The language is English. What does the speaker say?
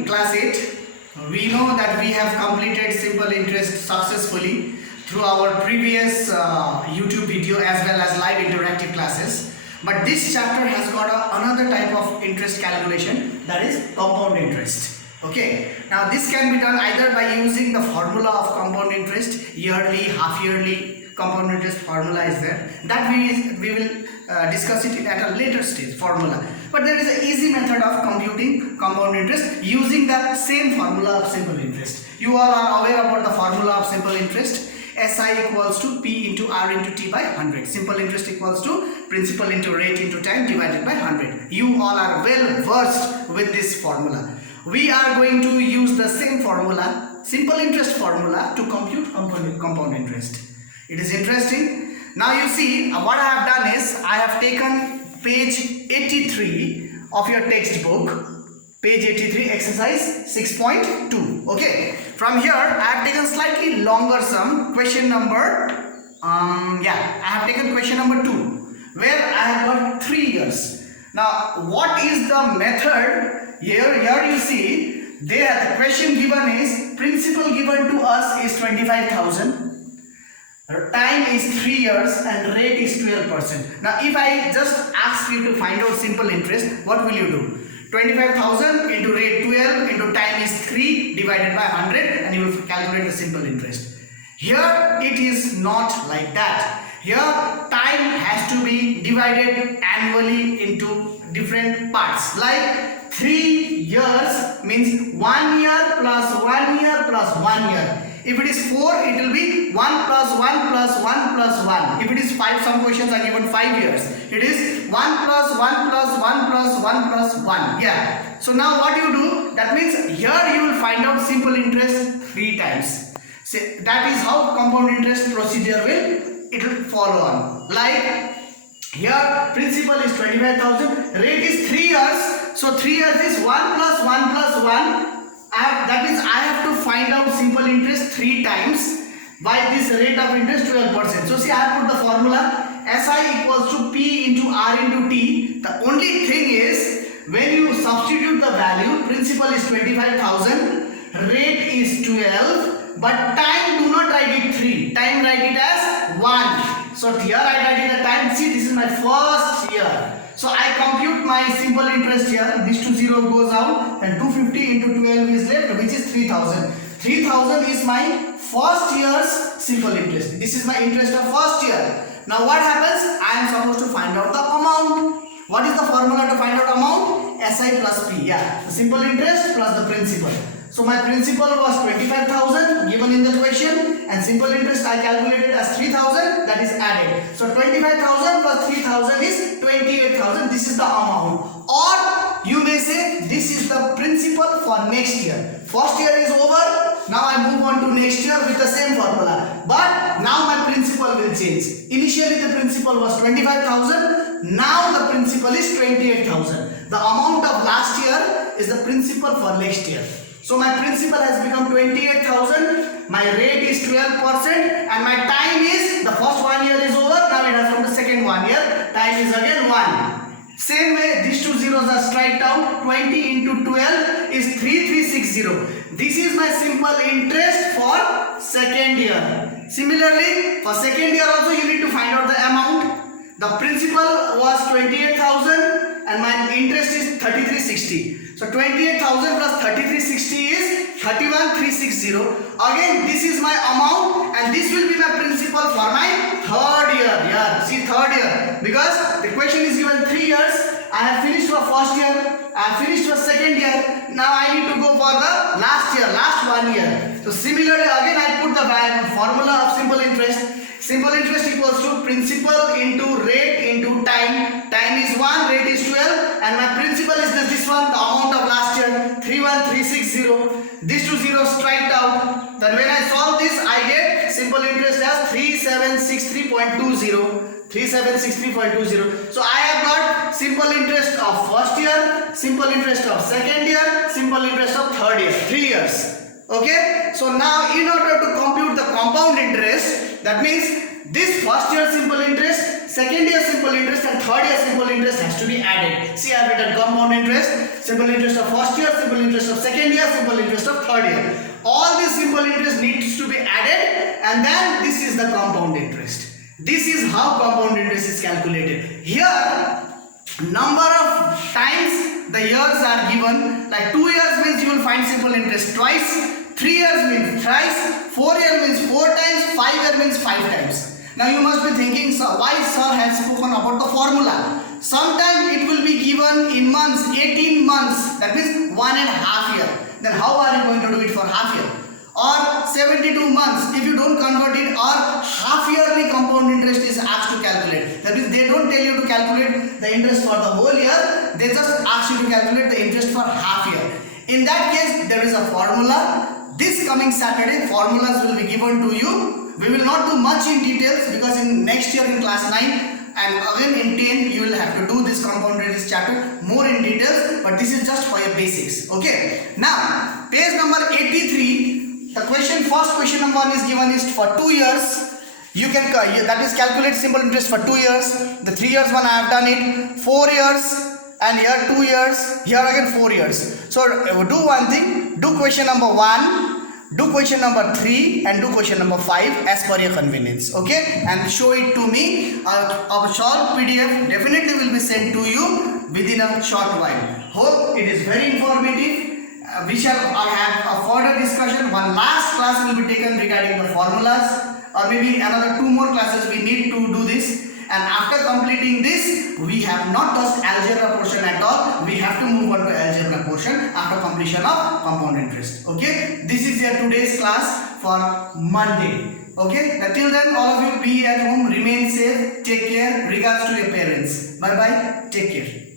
in class 8. We know that we have completed simple interest successfully through our previous YouTube video as well as live interactive classes. But this chapter has got another type of interest calculation, that is compound interest. Okay, now this can be done either by using the formula of compound interest, yearly, half yearly compound interest formula is there. That we will discuss it at a later stage formula. But there is an easy method of computing compound interest using the same formula of simple interest. You all are aware about the formula of simple interest. SI equals to P into R into T by 100. Simple interest equals to principal into rate into time divided by 100. You all are well versed with this formula. We are going to use the same formula, simple interest formula, to compute compound interest. It is interesting. Now you see what I have done is I have taken page 83 of your textbook, page 83, exercise 6.2. okay, from here I have taken slightly longer sum, question number I have taken question number 2, where I have got 3 years. Now what is the method? Here you see there the question given is principal given to us is 25,000. Time is 3 years and rate is 12%. Now if I just ask you to find out simple interest, what will you do? 25,000 into rate 12 into time is 3 divided by 100 and you will calculate the simple interest. Here it is not like that. Here time has to be divided annually into different parts. Like 3 years means 1 year plus 1 year plus 1 year. If it is 4, it will be 1 plus 1 plus 1 plus 1. If it is 5, some questions are given 5 years. It is 1 plus 1 plus 1 plus 1 plus 1. Yeah. So now what you do? That means here you will find out simple interest 3 times. So that is how compound interest procedure will follow on. Like here principal is 25,000, rate is 3 years. So 3 years is 1 plus 1 plus 1. That means I have to find out simple interest 3 times by this rate of interest 12%. So see, I have put the formula SI equals to P into R into T. The only thing is when you substitute the value, principal is 25,000, rate is 12, but time do not write it 3, time write it as 1. So here I write it the time. See, this is my first year. So I compute my simple interest here. This 0 goes out and 250 into 12 is left, which is 3,000. 3,000 is my first year's simple interest. This is my interest of first year. Now what happens? I am supposed to find out the amount. What is the formula to find out amount? SI plus P. Yeah, the simple interest plus the principal. So my principal was 25,000 given in the question and simple interest I calculated as 3,000, that is added. So 25,000 plus 3,000 is 28,000. This is the amount. Or you may say this is the principal for next year. First year is over. Now I move on to next year with the same formula. But now my principal will change. Initially the principal was 25,000. Now the principal is 28,000. The amount of last year is the principal for next year. So my principal has become 28,000, my rate is 12% and my time is, the first 1 year is over, now it has come to second 1 year, time is again 1. Same way, these 2 zeros are striked out, 20 into 12 is 3360. This is my simple interest for second year. Similarly, for second year also you need to find out the amount. The principal was 28,000 and my interest is 3360. So 28,000 plus 3360 is 31,360. Again, this is my amount and this will be my principal for my third year. Yeah, see, third year. Because the question is given 3 years. I have finished for first year. I have finished for second year. Now I need to go for the last year, last 1 year. So similarly, again I put the formula of simple interest. Simple interest equals to principal into rate into time. Time is 1, rate is 12 and my principal is this one, the amount of last year, 31360. These 2 zeros striked out. Then when I solve this, I get simple interest as 3763.20. 3763.20. So I have got simple interest of first year, simple interest of second year, simple interest of third year, 3 years. Okay, so now in order to compute the compound interest, that means this first year simple interest, second year simple interest and third year simple interest has to be added. See, I have written compound interest, simple interest of first year, simple interest of second year, simple interest of third year. All these simple interest needs to be added, and then this is the compound interest. This is how compound interest is calculated. Here, number of times the years are given. Like 2 years means you will find simple interest twice, 3 years means thrice, 4 years means 4 times, 5 years means 5 times. Now you must be thinking, sir, why sir has spoken about the formula? Sometimes it will be given in months, 18 months, that means 1.5 years. Then how are you going to do it for half year? Or 72 months, if you don't convert it, or half yearly compound interest is asked to calculate. That means they don't tell you to calculate the interest for the whole year, they just ask you to calculate the interest for half year. In that case, there is a formula. This coming Saturday, formulas will be given to you. We will not do much in details because in next year in class 9 and again in 10 you will have to do this compound interest chapter more in details, but this is just for your basics. Okay, now page number 83, the first question number 1 is given is for 2 years. You can, that is calculate simple interest for 2 years. The 3 years one I have done it, 4 years, and here 2 years, here again 4 years. So do one thing, do question number 1, do question number 3, and do question number 5 as per your convenience. Okay, and show it to me. A short PDF definitely will be sent to you within a short while. Hope it is very informative. We shall have a further discussion. One last class will be taken regarding the formulas, or maybe another 2 more classes we need to do this. And after completing this, we have not touched algebra portion at all. We have to move on to algebra portion after completion of compound interest. Okay, this is your today's class for Monday. Okay, till then all of you be at home, remain safe, take care, regards to your parents. Bye bye, take care.